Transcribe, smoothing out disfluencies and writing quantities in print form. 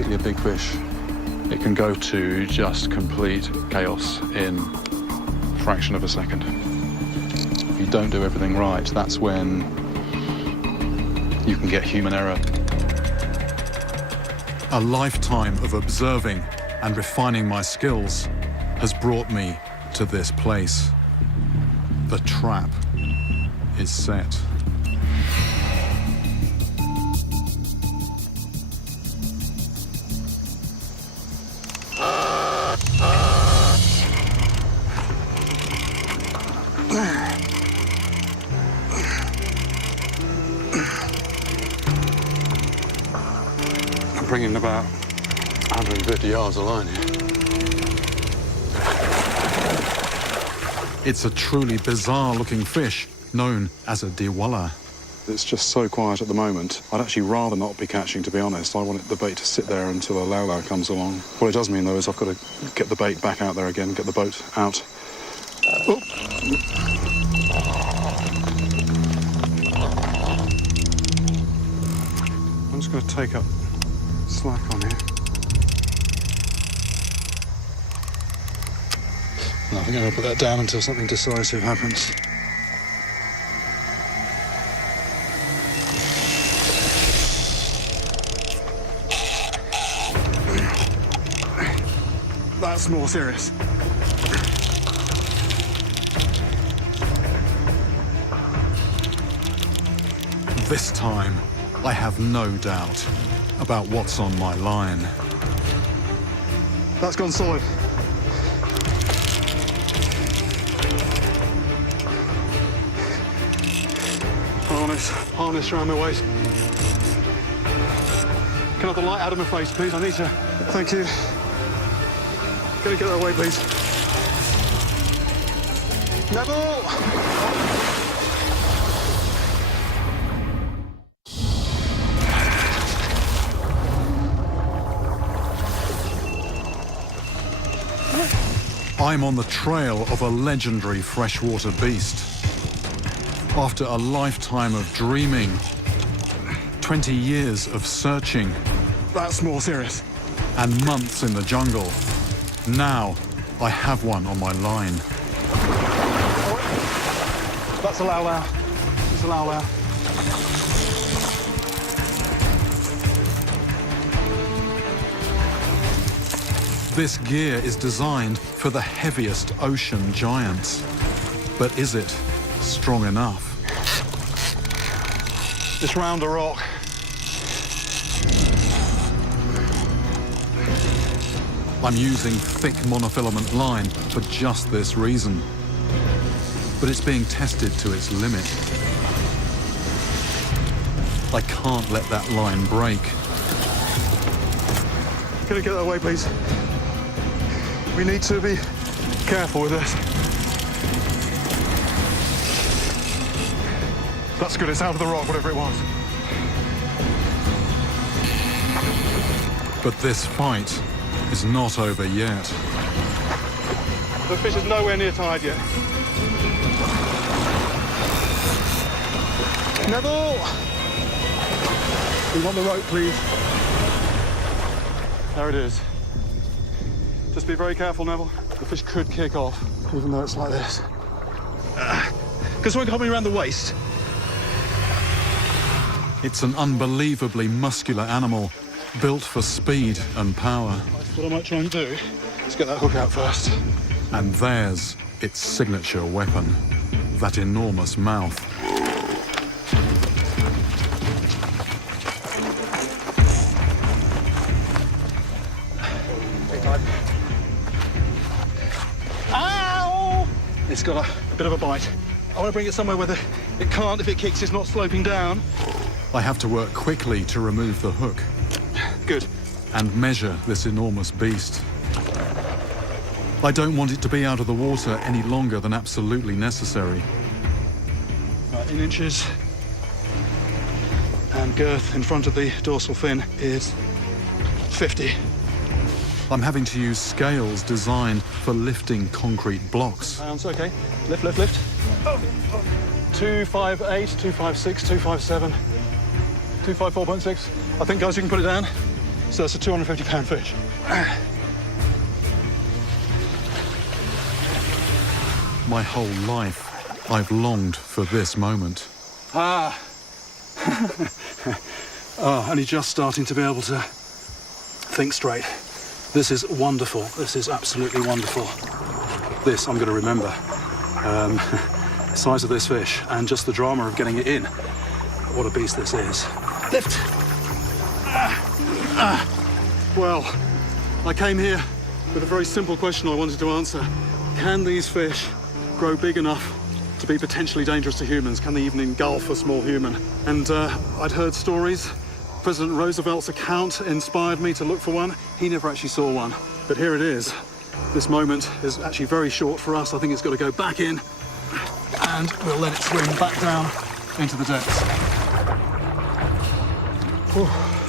particularly a big fish, it can go to just complete chaos in a fraction of a second. If you don't do everything right, that's when you can get human error. A lifetime of observing and refining my skills has brought me to this place. The trap is set. I'm bringing about 150 yards of line here. It's a truly bizarre-looking fish known as a diwala. It's just so quiet at the moment. I'd actually rather not be catching, to be honest. I want the bait to sit there until a laulau comes along. What it does mean, though, is I've got to get the bait back out there again, get the boat out. Oh. I'm just going to take up slack on here. And I think I'm going to put that down until something decisive happens. That's more serious. This time, I have no doubt about what's on my line. That's gone solid. Harness around my waist. Can I have the light out of my face, please? I need to. Thank you. Can you get that away, please? Neville! I'm on the trail of a legendary freshwater beast. After a lifetime of dreaming, 20 years of searching, That's more serious. and months in the jungle, now I have one on my line. That's a laulau. It's a laulau. This gear is designed for the heaviest ocean giants. But is it strong enough? Just round a rock. I'm using thick monofilament line for just this reason. But it's being tested to its limit. I can't let that line break. Can you get that away, please? We need to be careful with this. That's good, it's out of the rock, whatever it was. But this fight is not over yet. The fish is nowhere near tied yet. Neville! We want the rope, please. There it is. Just be very careful, Neville. The fish could kick off, even though it's like this. Can someone help me around the waist? It's an unbelievably muscular animal, built for speed and power. What I might try and do is get that hook out first. And there's its signature weapon, that enormous mouth. Ow! It's got a bit of a bite. I want to bring it somewhere where it can't, if it kicks, it's not sloping down. I have to work quickly to remove the hook Good. and measure this enormous beast. I don't want it to be out of the water any longer than absolutely necessary. Right, in inches. And girth in front of the dorsal fin is 50. I'm having to use scales designed for lifting concrete blocks. Sounds okay. Lift, lift, lift. 258, 256, 257, 254.6. I think, guys, you can put it down. So that's a 250-pound fish. My whole life, I've longed for this moment. Ah. Oh, only just starting to be able to think straight. This is wonderful. This is absolutely wonderful. This I'm going to remember. The size of this fish and just the drama of getting it in. What a beast this is. Lift! Well, I came here with a very simple question I wanted to answer. Can these fish grow big enough to be potentially dangerous to humans? Can they even engulf a small human? And I'd heard stories. President Roosevelt's account inspired me to look for one. He never actually saw one, but here it is. This moment is actually very short for us. I think it's got to go back in, and we'll let it swim back down into the depths. Whew.